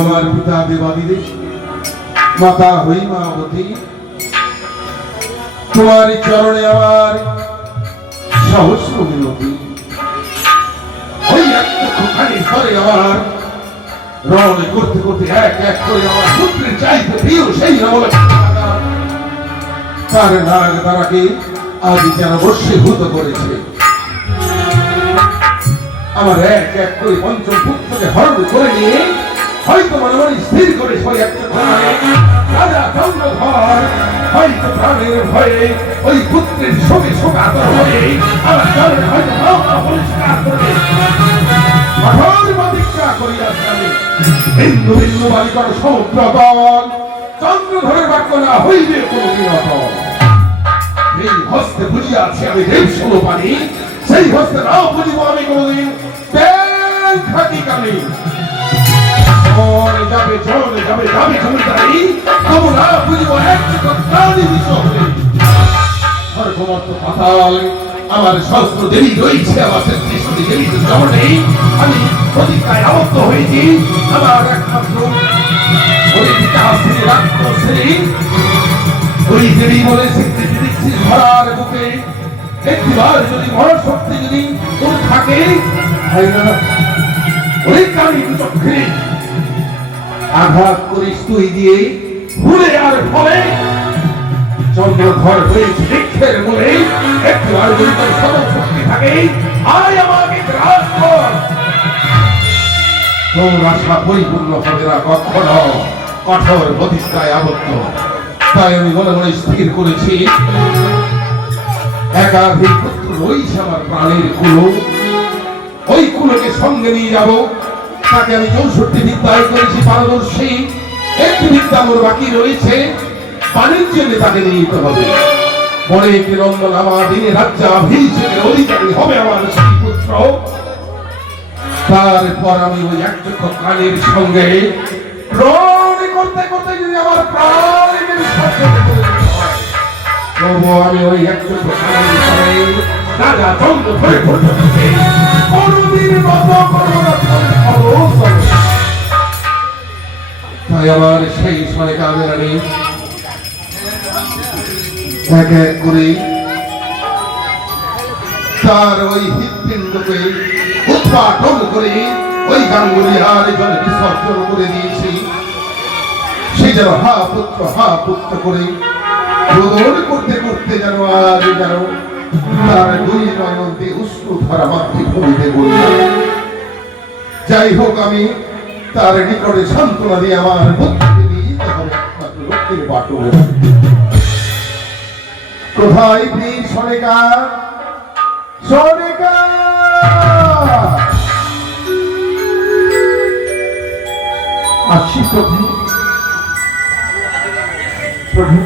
আমার পিতা দেবাদিদেব মাতা হৈমাবতী তোমার চরণে আমার সহস্র মিনতি। ওই একটুখানি পরে আমার রণে করতে করতে এক এক করে আমার পুত্রের চাইতে প্রিয় সেই নবল তার নাগ তারাকে আজ যেন বশীভূত করেছে। আমার এক এক করে পঞ্চম পুত্রকে হরণ করে নিয়ে হয়তো মনে মনে স্থির করে রাজা চন্দ্রধর হয়তো প্রাণের ভয়ে ওই পুত্রের শোকে শোকাতর হয়ে আমার চরণে হয়তো পরিষ্কার করে কঠোর প্রতিজ্ঞা করিয়াছে হিন্দু হিন্দু বালিকার সমুদ্র দল চন্দ্রধরের বাক্য না হইবে কোনো বিনত। এই হস্তে বুঝিয়াছি আমি দেব সমপানি, সেই হস্তে না বুঝিব আমি কোনদিন খাটি কামি। যাবে চলে যাবে যাবে জমিদারি তবু না বুঝিব সর্বমর্ত পাতাল আমার শস্ত্র দেবী রয়েছে, আমার তেত্রিশটি দেবীর চরণে আমি প্রতিজ্ঞায় আবদ্ধ হয়েছি। আমার একমাত্র তুই দেবী বলে স্বীকৃতি দিচ্ছিস ধরার বুকে, একটিবার যদি মরণ শক্তি যদি তোর থাকে, হয় না ওই কালী চক্ষে আঘাত করিস তুই দিয়ে ভুলে আর ফলে চন্দ্রধর হয়েছে বৃক্ষের মূলে, একটিবার যদি তোর সদর শক্তি থাকে, আয় আমাকে গ্রাস কর। তোর আশা পরিপূর্ণ হবে না কখনো, কঠোর প্রতিষ্ঠায় আবদ্ধ। তাই আমি মনে মনে স্থির করেছি, একাধিক পুত্র রয়েছে আমার প্রাণের কুলো, ওই কুলোকে সঙ্গে নিয়ে যাব। তাকে আমি 64 বিদ্যায় করেছি পারদর্শী, একটি বিদ্যা আমার বাকি রয়েছে, বাণিজ্যে তাকে নিয়ে যেতে হবে। পরে একটি নন্দন আমার দিনে রাজ্যাভিষেকের অধিকারী হবে আমার সেই পুত্র। তারপর আমি ওই একচক্ষু কালের সঙ্গে রণে করতে করতে যদি আমার প্রাণের তবু আমি ওই একচক্ষু কালের সঙ্গে রাজা চন্দ্র ধরে পড়তে কোনদিন মত করবো না। তাই আমার সেই সময় কাজে রানী এক এক করে তার ওই হৃৎপিণ্ডকে উৎপাটন করে ওই গাঙ্গুলিহার জলে বিসর্জন করে দিয়েছি। সে যেন হা পুত্র করে রোদন করতে করতে যেন আজ যেন তার দুই নয়নতে উষ্ণ ধরা মাতৃভূমিতে বলল। যাই হোক, আমি তার নিকটে সান্ত্বনা দিয়ে আমার বুদ্ধিকে নিয়ে যেতে হবে একমাত্র লক্ষ্মীর বাটুল। কোথায় বীর সনেকা, সনেকা আসি প্রভু। প্রভু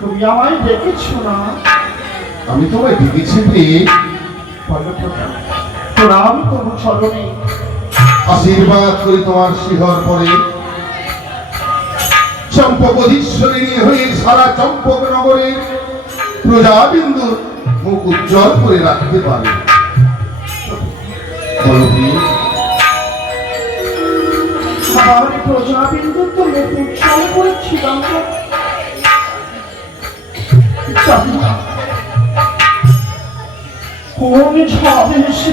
তুমি আমায় ডেকেছ না? আমি তোমায় ডেকেছি। প্রণাম তবু চরণে। আশীর্বাদ করি তোমার শিহর পরে। চম্পকধীশ্বরী হয়ে সারা চম্পক নগরের প্রজাবিন্দুর মুখ উজ্জ্বল করে রাখতে পারে। আমার প্রজাবিন্দুর তো মুখ উজ্জ্বল করেছিলাম, কোন ঝড় এসে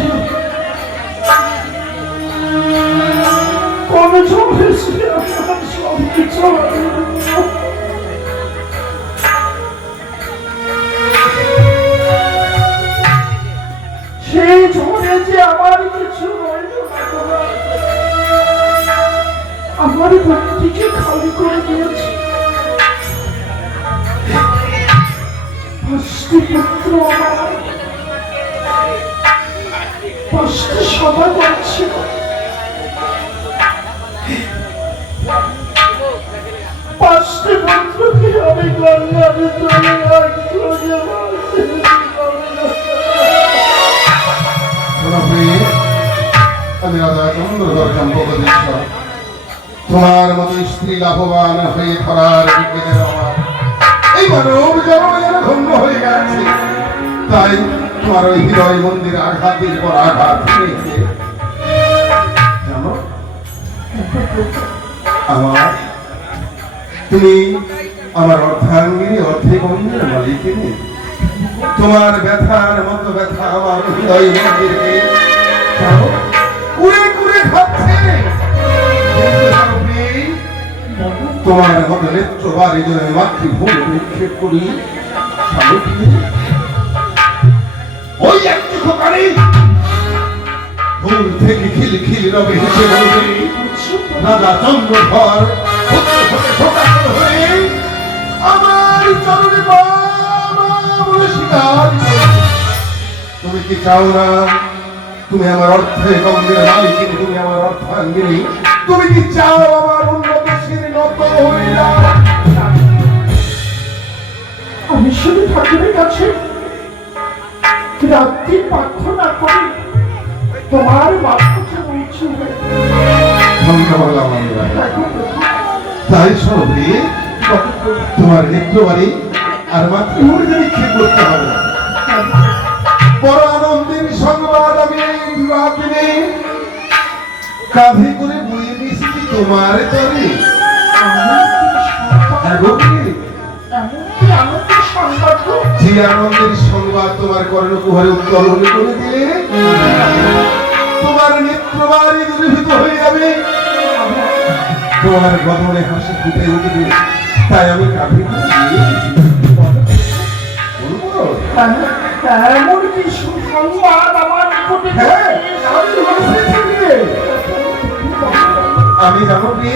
আমার সব কিছু সেই ঝড়ে যে আমার কিছু রইল না, আমার ভক্তিকে খালি করে দিয়েছে। পুত্র আমার 5টি সভা করছিল, পাঁচটি পুত্রকে আমি গঙ্গাতে চলে আমি রাজা চন্দ্রধর চম্পকধীশ্বর তোমার মতো স্ত্রী লাভবান হয়ে ধরার বিকেলের আমার এই মানব জন্ম যেন ধন্য হয়ে গেছে। তাই তোমার ওই হৃদয় মন্দিরে আঘাতের পর আঘাত রেখে জানো আমার তুমি আমার অর্ধাঙ্গিনী অর্ধেক অঙ্গের মালিকিনী। তোমার ব্যথার মতো ব্যথা আমার হৃদয় মন্দিরকে কুড়ে কুড়ে খাচ্ছে। তোমার মতো নেত্রবার এই জন্য মাতৃভূমি নিক্ষেপ করি। ওই একটু কানে দূর থেকে খিলখিল রবে হেসে বলবে রাজা চন্দ্রধর হয়ে আমার চরণে বলে স্বীকার। তুমি কি চাও না তুমি আমার অর্থে গঙ্গের মালিকিনী, তুমি আমার অর্থাঙ্গিনী, তুমি কি চাও আমার উন্নত শির নত হইলা? আমি শুধু ঠাকুরের কাছে রাত্রি প্রার্থনা করি তোমার বাক্যকে বলছি। তাই সবে তোমার নেত্রবাড়ি আর মাতৃভূমি নিক্ষেপ করতে হবে। বড় আনন্দের সংবাদ আমি এই বিবাহ দিনে কাঁধে করে বয়ে নিয়েছি তোমার তরে এমনকি আনন্দের সংবাদ গো। যে আনন্দের সংবাদ তোমার কর্ণকুহারে উত্তোলন করে দিলে তোমার নেত্রবাড়ি দূরীভূত হয়ে যাবে, তোমার বদনে হাসি ফুটে উঠবে। তাই আমি কাঁধে বলবো এমনকি সুসংবাদ আমার নিকটে হ্যাঁ, আমি জানো কি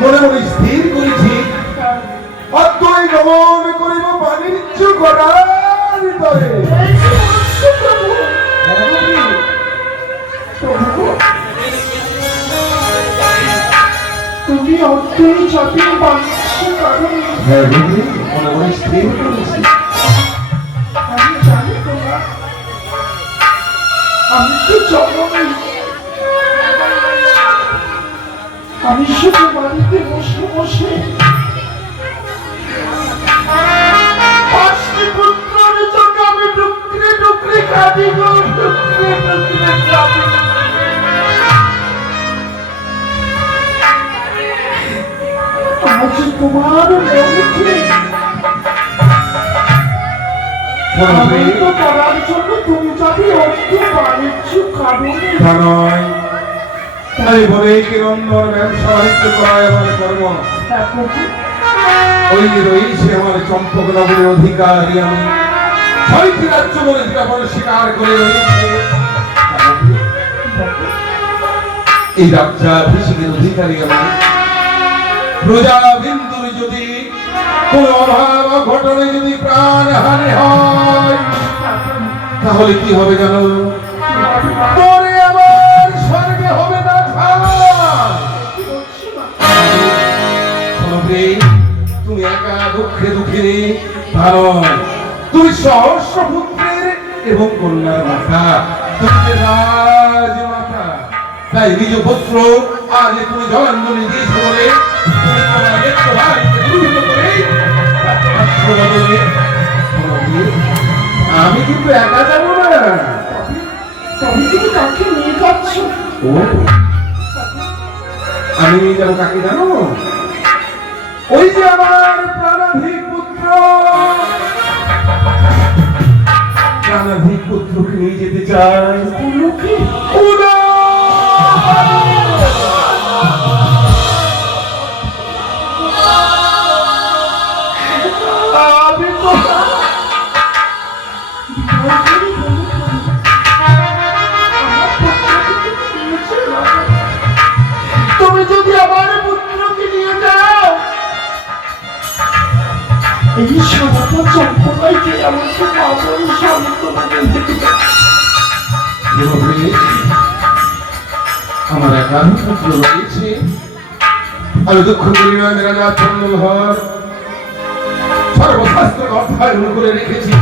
মনে মনে স্থির করেছি অদ্বৈ গমন করিব বাণিজ্য করার তরে। তুমি অর্থই জাতীয় বাণিজ্য কারণ মনে মনে স্থির করেছি। আমি জানি তোমরা আমি তো জন্মই আমি শুধু বাড়িতে বসে বসে পাঁচটি পুত্রের জন্য আমি ডুকরে ডুকরে কাঁদি গো, ডুকরে ডুকরে কাঁদি। আজ তোমার মনকে আনন্দ করার জন্য তুমি যদি অর্থ বাণিজ্য কারণে নয়, তাই বলে কি রন্ধন ব্যবসা বাণিজ্য করায় আমার কর্ম। ওই যে রয়েছে আমার চম্পক নগরের অধিকারী, আমি 6টি রাজ্য বলে যখন স্বীকার করে রয়েছে এই রাজ্যাভিষেকের অধিকারী আমি। প্রজাবিন্দুর যদি কোন অভাব অঘটনে যদি প্রাণহানি হয় তাহলে কি হবে জানো? পরে আবার স্বর্গে হবে না তুমি একা দুঃখে দুঃখিনী ভালো, তুমি সহস্র পুত্রের এবং কন্যার মাতা, তুমি রাজমাতা। তাই নিজ পুত্র আজ তুমি জলাঞ্জলি দিয়েছো বলে তুমি তোমার নেত্রভারিকে দূরীভূত করে বদলে আমি কিন্তু একা যাবো না। তবে তুমি কাকে নিয়ে যাচ্ছ? ও আমি নিয়ে যাবো কাকে জানো? ওই যে আমার প্রাণাধিক পুত্র, প্রাণাধিক পুত্রকে নিয়ে যেতে চাই। উলুকে আমি তো তুমি যদি আমার পুত্রকে নিয়ে যাও এই সারাটা চম্পকাইকে আমাকে পাগল সান্ত্বনা দেবে। আমার একাধিক পুত্র রয়েছে, আমি দুঃখ করি না। মেরা যা চন্দ্রঘর সর্বশাস্ত্র অধ্যয়ন করে রেখেছি,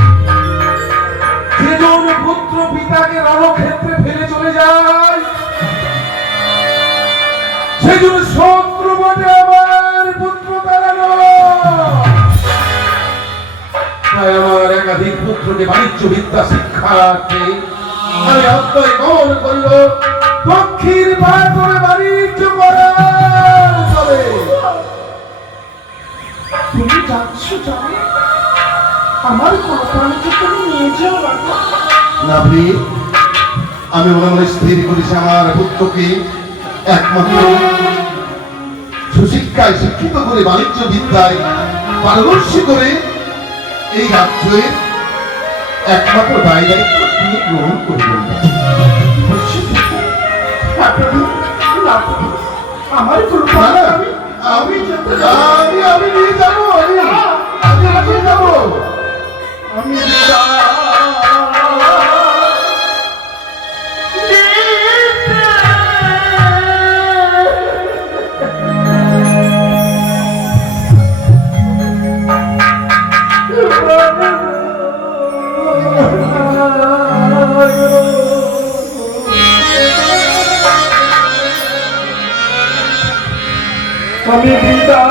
যেজন পুত্র পিতাকে রণক্ষেত্রে ফেলে চলে যায় সেজন শত্রু বটে আমার পুত্র তারা নয়। তাই আমার একাধিক পুত্রকে বাণিজ্য বিদ্যা শিক্ষার্থে আমি অদ্বৈ গমন করিল দক্ষিণ ভারতে বাণিজ্য করার তবে। তুমি যাচ্ছ জানো আমার কোনো প্রাণীকে তুমি নিয়ে যাও না। নাভি আমি মনে মনে স্থির করেছি আমার পুত্রকে একমাত্র সুশিক্ষায় শিক্ষিত করে বাণিজ্য বিদ্যায় পারদর্শী করে এই রাজ্যের একমাত্র দায় দায়িত্ব তিনি গ্রহণ করবেন। আমার কোনো আমি আমি নিয়ে যাবো, আমি নিয়ে যাবো। আমি আমি বিদায়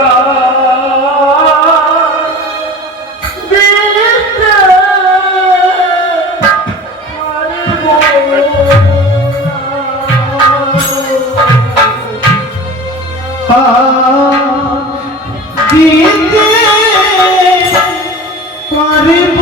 দিতে পারবো না। দিতে পারিব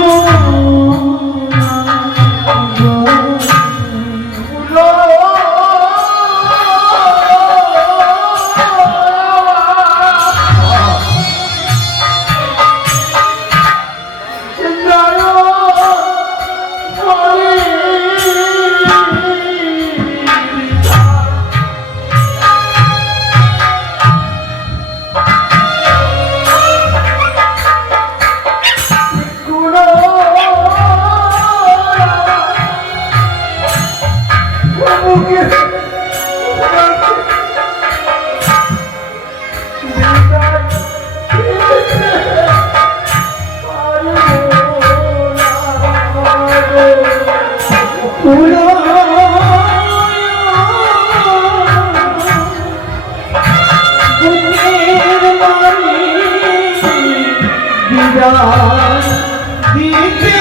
দিতে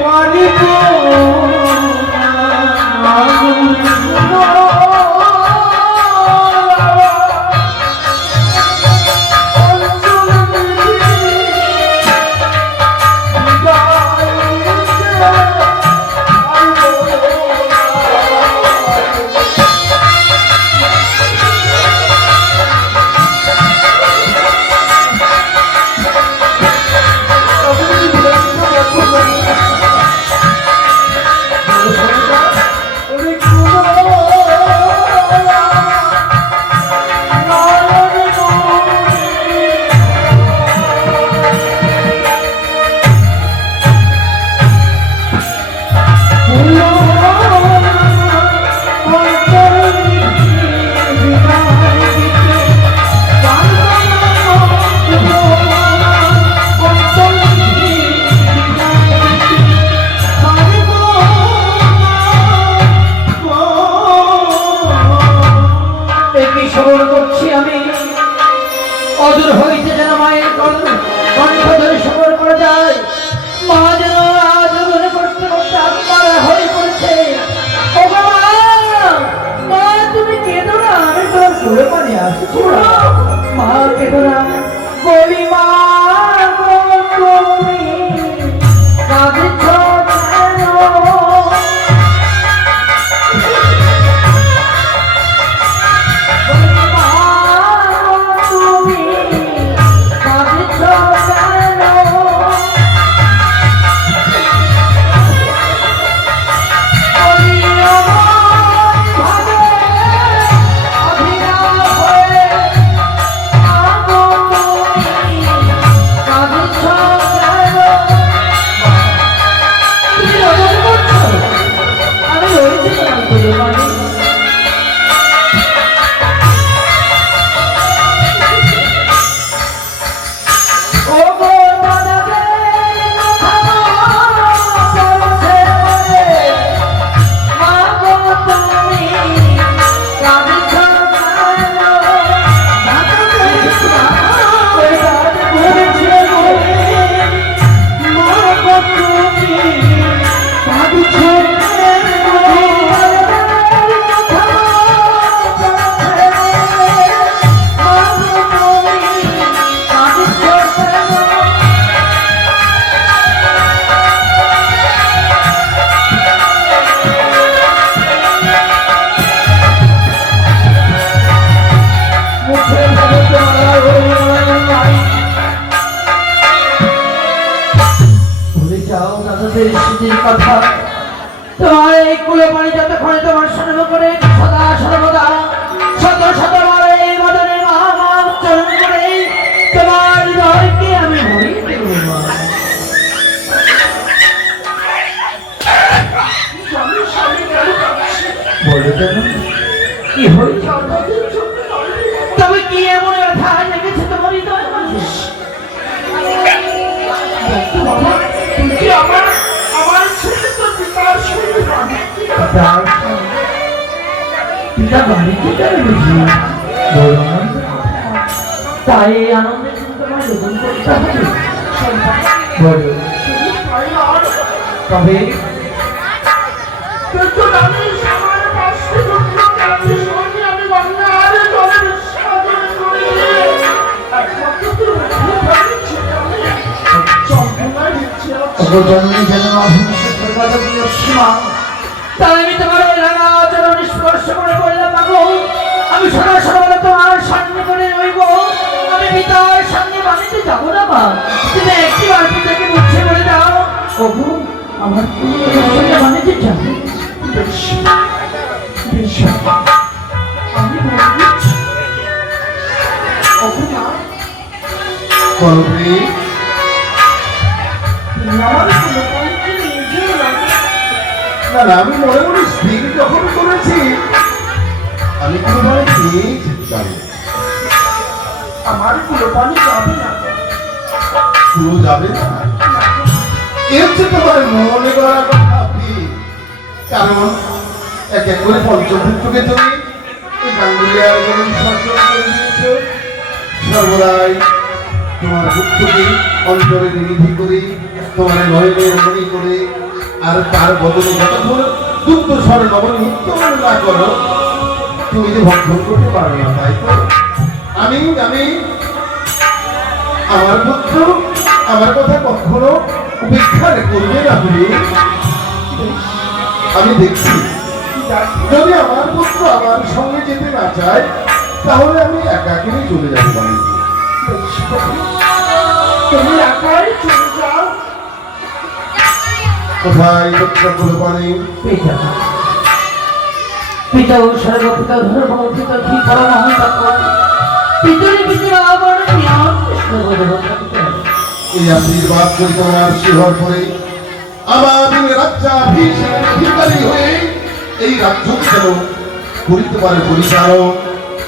পারিব অদূর হইতে যেন মায়ের কণ্ঠ ধরে সবর করা যায়। মা যেন আজ মনে করতে করতে আত্মার হয়ে পড়েছে। ও বাবা, মা তুমি কেঁদো না, আমি তোমার ঘুরে পানি আসছি। মা কেঁদো না, বলি মা গো তুমি কাঁদছ কেন? কথা তোমার এই কুলে পানি যতক্ষণে তোমার স্মরণ করে সদা সর্বদা শত শতবার এই মদনের মহামা উচ্চারণ করে তোমার হৃদয়কে আমি ভরিয়ে দেব। কি হয়েছে? তবে কি এমন ব্যথা লেগেছে তোমার হৃদয় মাঝে? তাই আনন্দে তোমার যোজন করতে হবে। তবে আমি জগজননী যেন সীমা, তাই আমি তোমার ওই রাঙা চরণ স্পর্শ করে বললাম, মাগো আমি সদা সর্বদা তোমার সামনে করে রইব, আমি পিতার সামনে বাড়িতে যাবো না। মা তুমি একটিবার পিতাকে মুছে বলে দাও, ওগো আমার সঙ্গে বাড়িতে যাবে। আমি বলছি কলবি আমার কোনো পঞ্চে নিজেও লাগে না না, আমি মনে মনে স্থির যখন করেছি আমি কোনো মানে যাবো। আমার কোনো পানি যাবে না পুরো যাবে না, এর হচ্ছে তোমার মনে করা কথা কি? কারণ এক এক করে পঞ্চভূতকে তুমি এই গাঙ্গুলিয়ার যেমন সর্জন করে দিয়েছ, সর্বদাই তোমার ভুক্তকে অন্তরে নিধি করে তোমার নয়নে মনি করে, আর তার বদলে যতক্ষণ দুগ্ধ স্বরে নবন মুক্ত না করো তুমি যে ভক্ষণ করতে পারো না, তাই তো? আমি আমি আমার পুত্র আমার কথা কখনো উপেক্ষা করবে না তুমি। আমি দেখছি যদি আমার পুত্র আমার সঙ্গে যেতে না চায় তাহলে আমি একাকিনী চলে যাবো বাড়ি। তুমি একাই চলে যাও। কোথায় পুত্র করে পানি? পিতা পিতা ও সর্বপিতা ধর্ম পিতা কি পরমহংস পিতরি পিতা আমার নিয়ম কৃষ্ণ বলে এই আশীর্বাদ করে তোমার শিহর করে আমাদের রাজ্যাভিষেকারী হয়ে এই রাজ্যকে যেন করিতে পারে পরিচালক,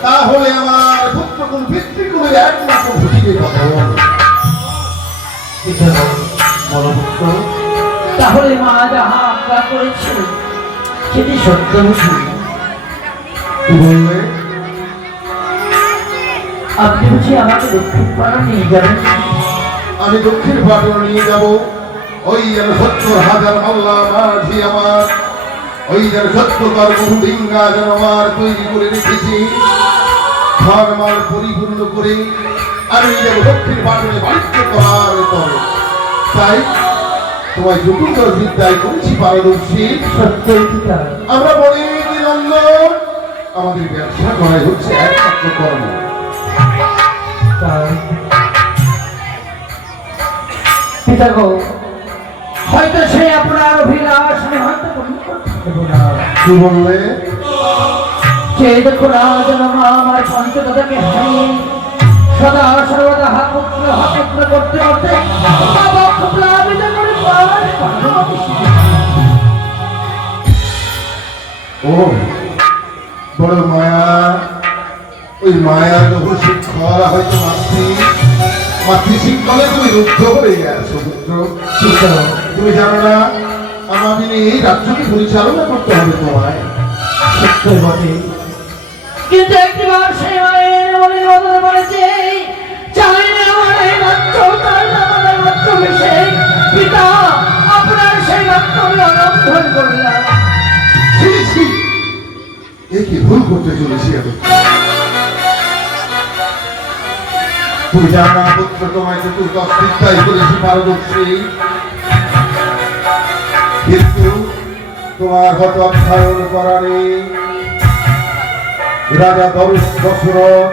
তাহলে আমার পুত্রকুল পিতৃকুলের একমাত্র ঘটিকে ভগবান। বড় পুত্র, তাহলে মা যাহা আজ্ঞা করেছে সেটি সত্য বুঝি। কি বললে? আপনি বুঝি আমাকে দক্ষিণ পাড়া নিয়ে যাবেন? আমি দক্ষিণ পাটনা নিয়ে যাব। ওই যেন ৭০,০০০ মাল্লা মাঝি আমার, ওই যেন ৭০ বহু ডিঙ্গা যেন আমার তৈরি করে রেখেছি, ধর্মার পরিপূর্ণ করে আমি যেন দক্ষিণ পাটনে বাণিজ্য করার পরে, তাই তোমায় চতুর্দশ বিদ্যায় করেছি পারদর্শী। সত্যই পিতা। আমরা বলি যে নন্দ, আমাদের ব্যবসা করাই হচ্ছে একমাত্র কর্ম। পিতা গো, হয়তো সে আপনার অভিলাষ আমি হয়তো পূর্ণ করতে পারবো না। কি বললে? সে দেখো না যেন মা আমার পঞ্চদাতাকে হারিয়ে সদা সর্বদা হাপুত্র করতে করতে বাবা প্লাবিত করে ও বড় মায়া, ওই মায়ার লোভ শিক্ষা হয়তো মাতৃশৃঙ্খলে তুমি রুদ্ধ হয়ে গেছো পুত্র। তুমি জানো না আমাকে এই রাজ্যকে পরিচালনা করতে হবে তোমায়। সত্যই বটে, কিন্তু একটিবার সেই মায়ের মনের বদলে বলেছে চাই না আমার এই রাজ্য, চাই না আমার রাজ্য বিষে। পিতা আপনার সেই রাজ্য আমি অলঙ্ঘন করলাম। ছি, ছি, এ কি ভুল করতে চলেছি আমি। তুমি জানো না পুত্র তোমায় চতুর্দশ বিদ্যায় করেছি পারদর্শী, কিন্তু তোমার হত অধ্যয়ন করা নেই। রাজা দশরথ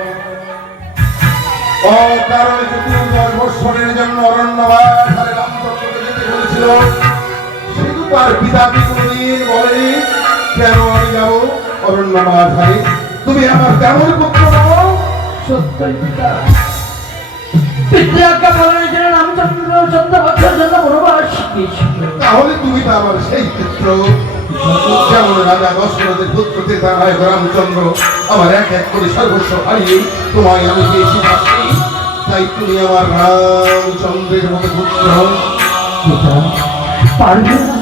অকারণে 14 বৎসরের জন্য অরণ্যবাসে রামচন্দ্রকে যেতে বলেছিল, শুধু তার পিতাকে কোনদিন বলেনি কেন আমি যাবো অরণ্যবাসে। তুমি আমার কেমন পুত্র নও? সত্যই পিতা, পিতৃআজ্ঞা পালনের জন্য রামচন্দ্র 14 বছর জন্য বনবাস গিয়েছিল। তাহলে তুমি তো আমার সেই পুত্র, যেমন রাজা দশরথের পুত্র তেতারায় রামচন্দ্র আমার এক এক করে সর্বস্ব হারিয়ে তোমায় আমি পেয়েছি পাশে, তাই তুমি আমার রামচন্দ্রের মতো পুত্র। পিতা পারবে না,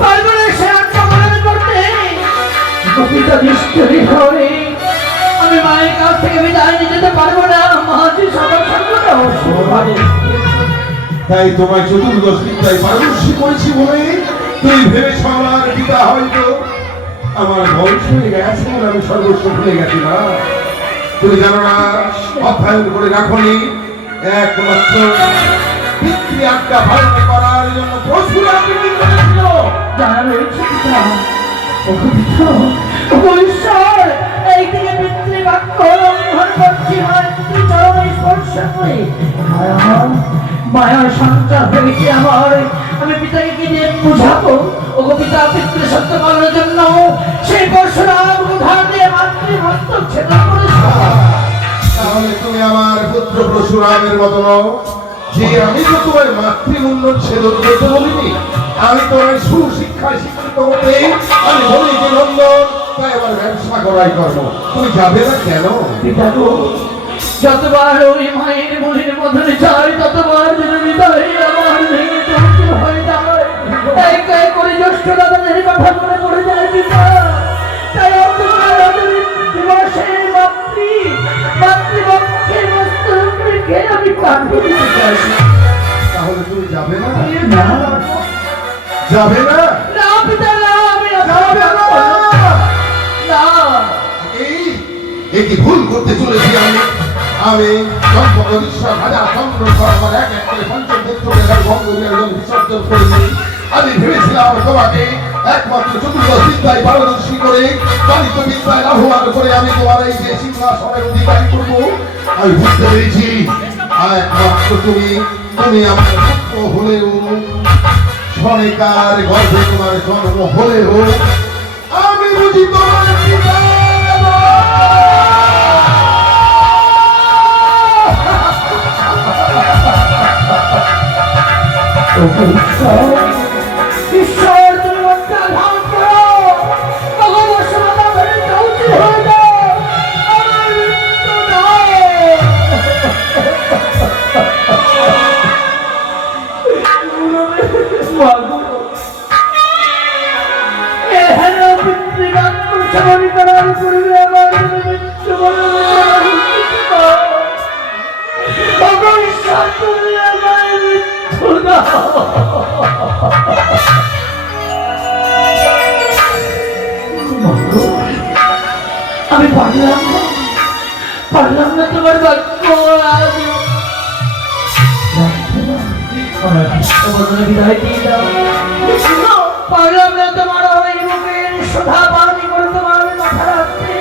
পারবে না সে আজ্ঞা পালন করতে। পিতা নিশ্চয়ই হবে, আমি মায়ের কাছ থেকে বিদায় নিতে যেতে পারবো না। মা যে সবার সঙ্গে অবশ্যই পারে। তাই তোমায় চতুর্দশ বিদ্যায় পারদর্শী করেছি বলে তুমি ভেবেছ আমার পিতা হয়তো আমার বয়স হয়ে গেছে বলে আমি সর্বস্ব ভুলে গেছি না। তুমি জানো না অধ্যয়ন করে রাখনি একমাত্র পিতৃ পৃথিবী আটকা ভারতে করার জন্য পরশুরাম বিক্রি করেছিল। জানা রয়েছে পিতা। ওগো পিতা, ওগো ঈশ্বর, এইদিকে পিতৃবাক্য লঙ্ঘন করছি, মাতৃচরণে স্পর্শ করে মায়া সঞ্চার হয়েছে আমার। আমি পিতাকে কি দিয়ে বুঝাবো? ওগো পিতা, পিতৃ সত্য করার জন্য সেই পরশুরাম উধার দিয়ে মাতৃমস্তক ছেদন করেছে। তাহলে তুমি আমার পুত্র পরশুরামের মতো নও, যে আমি তো তোমার মাতৃমুন্ডন ছেদন করতে বলিনি। আমি তোমার সুশিক্ষায় শিক্ষিত হতে আমি বলি যে নন্দন, তাই আমার ব্যবসা করাই করবো। তুমি যাবে না কেন? পিতা গো, যতবার ওই মায়ের মনের মধ্যে যাই, ততবার যেন হৃদয় আমার ভেঙে চলতে হয়ে যায়। এক এক করে জ্যেষ্ঠ দাদাদের কথা মনে পড়ে যায় পিতা। তাই দিবসের মাতৃপক্ষের মস্তক রেখে আমি কাঁদতে দিতে চাই। তাহলে তুমি যাবে না? না যাবে না? না পিতা, না, আমি যাবে না? না। এই কি ভুল করতে চলেছি আমি? আমি জন্মগণেশ্বর রাজা চন্দ্র আমার এক এক করে পঞ্চপুত্রের বঙ্গবীর বিসর্জন করেছি। আমি ভেবেছিলাম তোমাকে একমাত্র চতুর্দশ বিদ্যায় পারদর্শী করে গণিত বিদ্যায় লাভবান করে আমি তোমার এই যে সিংহাসনের অধিকারী করব। আমি বুঝতে পেরেছি একমাত্র তুমি আমার পুত্র হলেও, সনিকার গর্ভে তোমার জন্ম হলেও আমি বুঝি তোমার পিতা। ঈশ্বর, তুমি মনটা ধারণ করো। ভগবত সমাধা করে চলতে হয়ে যাও। আমার মৃত্যু নয়। এহেন পিতৃবাক্য শ্রবণ করার পূর্বে আমার মৃত্যু বরণ আমি পারলাম না তোমার বাক্য বিদায় দিয়ে দাও। পারলাম না তোমার ওই মুখের সুধা পানি করে তোমার মাথা রাখতে।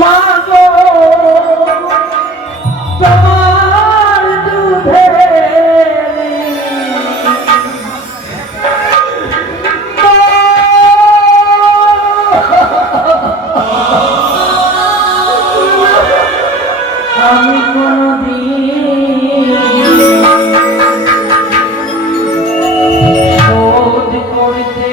মা গো, তোমার দুধে আমি কোনদিন শোধ করতে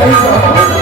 এই কথা